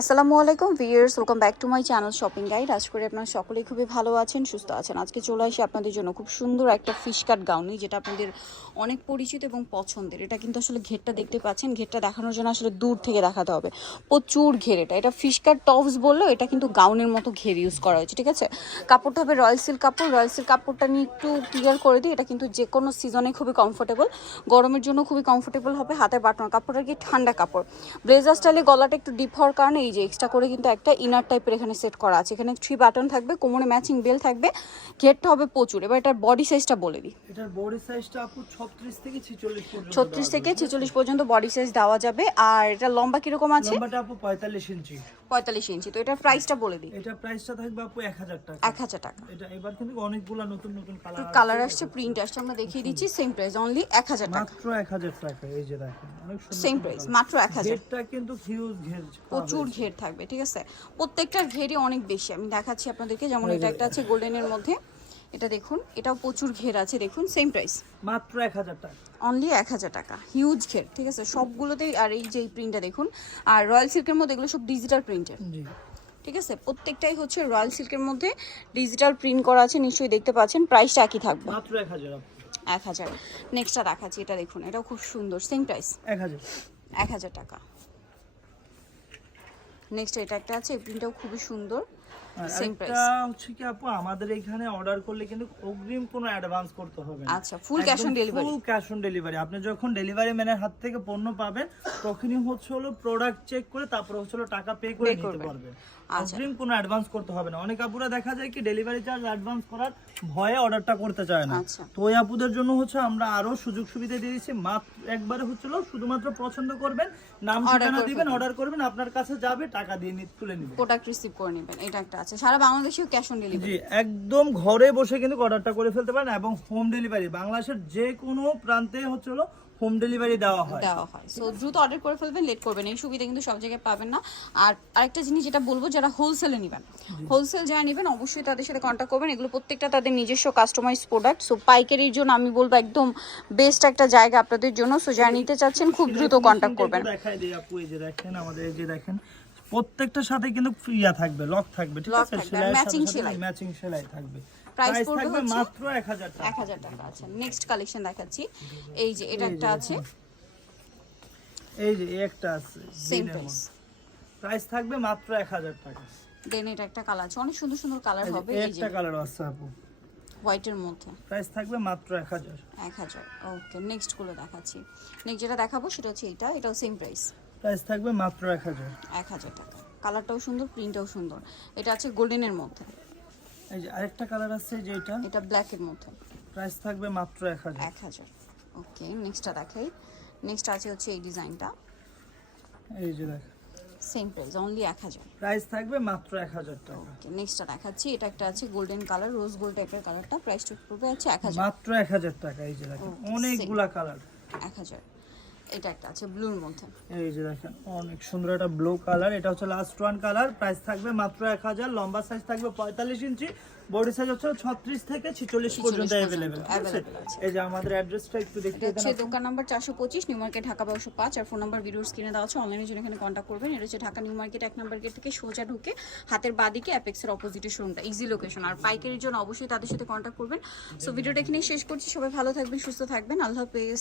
আসসালামু আলাইকুম viewers welcome back to my channel shopping guide. আজ করে আপনারা সকলেই খুবই ভালো আছেন, সুস্থ আছেন। আজকে চলে আসি আপনাদের জন্য খুব সুন্দর একটা ফিশ কাট গাউনি যেটা আপনাদের অনেক পরিচিত এবং পছন্দের। এটা কিন্তু আসলে ঘেরটা দেখতে পাচ্ছেন, ঘেরটা দেখানোর জন্য আসলে দূর থেকে দেখাতে হবে। প্রচুর ঘের এটা। এটা ফিশ কাট টপস বললেও এটা কিন্তু গাউনের মতো ঘের ইউজ করা হয়েছে, ঠিক আছে? কাপড়টা হবে রয়্যাল সিল্ক কাপড়। রয়্যাল সিল্ক কাপড়টা নিয়ে একটু ক্লিয়ার করে দিই, এটা কিন্তু যে কোনো সিজনে খুবই কমফোর্টেবল গরমের জন্য খুবই কমফোর্টেবল হবে, হাতে বাটানো কাপড়টা কি ঠান্ডা কাপড়। ব্লেজার স্টাইলে গলাটা একটু ডিপ হওয়ার কারণে এই যে এক্সট্রা করে কিন্তু একটা ইনার টাইপের এখানে সেট করা আছে। এখানে থ্রি বাটন থাকবে কোমরে ম্যাচিং বেল থাকবে ঘেরটা হবে প্রচুর। এবার এটার বডি সাইজটা বলে দিই। এটার বডি সাইজটা আপু 36 থেকে 46 পর্যন্ত ছত্রিশ থেকে ছেচল্লিশ পর্যন্ত বডি সাইজ দেওয়া যাবে। আর এটা লম্বা কি রকম আছে? লম্বাটা আপু 45 ইঞ্চি। পঁয়তাল্লিশ ইঞ্চি। তো এটার প্রাইসটা বলে দিই। এটা প্রাইসটা থাকবে আপু 1000 টাকা। এক হাজার টাকা। এটা এবার কিন্তু অনেকগুলা নতুন নতুন কালার কালার আসছে। প্রিন্ট আসছে আমরা দেখিয়ে দিচ্ছি সেম প্রাইস অনলি এক হাজার টাকা। মাত্র 1000 টাকা এই যে দেখেন অনেক সুন্দর সেম প্রাইস মাত্র এক হাজার। গেটটা কিন্তু হিউজ ঘের প্রচুর ঘের থাকবে ঠিক আছে? প্রত্যেকটার ঘেরই অনেক বেশি। আমি দেখাচ্ছি আপনাদেরকে যেমন এটা একটা আছে গোল্ডেনের মধ্যে। এটা দেখুন এটাও প্রচুর ঘের আছে দেখুন সেম প্রাইস মাত্র 1000 টাকা। অনলি এক হাজার টাকা হিউজ ঘের ঠিক আছে? সবগুলোতেই আর এই যে প্রিন্টটা দেখুন আর রয়্যাল সিল্কের মধ্যে এগুলো সব ডিজিটাল প্রিন্টের জি। ঠিক আছে? প্রত্যেকটাই হচ্ছে রয়্যাল সিল্কের মধ্যে ডিজিটাল প্রিন্ট করা আছে নিশ্চয়ই দেখতে পাচ্ছেন প্রাইসটা একই থাকবে। মাত্র 1000 আপু এক হাজার। নেক্সটটা দেখাচ্ছি এটা দেখুন এটাও খুব সুন্দর সেম প্রাইস 1000 এক হাজার টাকা। নেক্সট এটা একটা আছে এই প্রিন্টটাও খুবই সুন্দর। হচ্ছে কি আপু আমাদের এখানে অর্ডার করলে কিন্তু অগ্রিম কোনো অ্যাডভান্স করতে হবে না। আচ্ছা full cash on delivery full cash on delivery আপনি যখন ডেলিভারি ম্যানের হাত থেকে পণ্য পাবেন তখনই হচ্ছে হলো প্রোডাক্ট চেক করে তারপর হচ্ছে হলো টাকা পে করে নিতে পারবেন। আচ্ছা। অগ্রিম কোনো অ্যাডভান্স করতে হবে না। অনেক আপুরা দেখা যায় কি ডেলিভারি চার্জ অ্যাডভান্স করার ভয়ে অর্ডারটা করতে চায় না। আচ্ছা। তো ওই আপুদের জন্য হচ্ছে আমরা আরও সুযোগ সুবিধা দিয়ে দিচ্ছি। মাত্র একবারে হচ্ছিল শুধুমাত্র পছন্দ করবেন নাম ঠিকানা দিবেন অর্ডার করবেন আপনার কাছে যাবে টাকা দিয়ে তুলে নেবেন। প্রোডাক্ট রিসিভ করে নেবেন। এটা একটা আছে। সারা বাংলাদেশেও ক্যাশ অন ডেলিভারি জি একদম ঘরে বসে কিন্তু অর্ডারটা করে ফেলতে পারেন এবং হোম ডেলিভারি বাংলাদেশের যে কোনো প্রান্তে হচ্ছে হলো হোম ডেলিভারি দেওয়া হয়। দেওয়া হয়। সো দ্রুত অর্ডার করে ফেলবেন লেট করবেন এই সুবিধা কিন্তু সব জায়গায় পাবেন না। আর আরেকটা জিনিস যেটা বলব যারা হোলসেলে নেবেন হোলসেল যারা নেবেন অবশ্যই তাদের সাথে কন্ট্যাক্ট করবেন। এগুলো প্রত্যেকটা তাদের নিজস্ব কাস্টমাইজ প্রোডাক্ট সো পাইকারির জন্য আমি বলব একদম বেস্ট একটা জায়গা আপনাদের জন্য। সো যারা নিতে চাচ্ছেন খুব দ্রুত কন্ট্যাক্ট করবেন। দেখাই দিই আপু এই যে দেখেন আমাদের এই যে দেখেন প্রত্যেকটার সাথে কিন্তু ইয়া থাকবে লক থাকবে ঠিক আছে? আর matching সেলাই। ম্যাচিং সেলাই থাকবে। প্রাইস পড়বে থাকবে মাত্র 1000 টাকা। এক হাজার টাকা আচ্ছা নেক্সট কালেকশন দেখাচ্ছি। এই যে এটা একটা আছে। এই যে একটা আছে সেম প্রাইস প্রাইস থাকবে মাত্র 1000 টাকা। দেন এটা একটা কালার আছে। অনেক সুন্দর সুন্দর কালার হবে। এই যে একটা কালার আছে আপু। হোয়াইটের মধ্যে। প্রাইস থাকবে মাত্র 1000 এক হাজার। ওকে নেক্সটগুলো দেখাচ্ছি। নেক্সট যেটা দেখাবো সেটা হচ্ছে এটা। এটাও সেম প্রাইস প্রাইস থাকবে মাত্র 1000 এক হাজার টাকা। কালারটাও সুন্দর প্রিন্টটাও সুন্দর। এটা আছে গোল্ডেনের মধ্যে। এই যে আরেকটা কালার আছে যে এটা? এটা ব্ল্যাকের মধ্যে। প্রাইস থাকবে মাত্র 1000 এক হাজার। ওকে নেক্সটটা দেখাই। নেক্সট আছে হচ্ছে এই ডিজাইনটা এই যে দেখেন সেম প্রাইস অনলি এক হাজার। প্রাইস থাকবে মাত্র 1000 টাকা। ওকে নেক্সটটা দেখাচ্ছি। এটা একটা আছে গোল্ডেন কালার রোজ গোল্ড টাইপের কালারটা প্রাইসটা পড়বে আছে এক হাজার। মাত্র 1000 টাকা এই যে দেখেন অনেকগুলা কালার এক হাজার। এটা একটা আছে ব্লুর মধ্যে। এই যে দেখেন অনেক সুন্দর একটা ব্লু কালার এটা হচ্ছে লাস্ট ওয়ান কালার প্রাইস থাকবে মাত্র এক হাজার লম্বা সাইজ থাকবে পঁয়তাল্লিশ ইঞ্চি বডি সাইজ হচ্ছে ছত্রিশ থেকে ছিচল্লিশ পর্যন্ত অ্যাভেলেবেল আছে। এই যে আমাদের অ্যাড্রেসটা একটু দেখিয়ে হচ্ছে দোকান নাম্বার চারশো পঁচিশ নিউ মার্কেট ঢাকা বারোশো পাঁচ আর ফোন নাম্বার ভিডিওর স্ক্রিনে দেওয়া আছে অনলাইনের জন্য এখানে কন্ট্যাক্ট করবেন। এটা হচ্ছে ঢাকা নিউ মার্কেট এক নাম্বার গেট থেকে সোজা ঢুকে হাতের বাদিকে অ্যাপেক্সের অপোজিটের শোরুমটা ইজি লোকেশন আর পাইকারির জন্য অবশ্যই তাদের সাথে কন্ট্যাক্ট করবেন। সো ভিডিওটা এখানেই শেষ করছি। সবাই ভালো থাকবেন সুস্থ থাকবেন। আল্লাহ হাফেজ।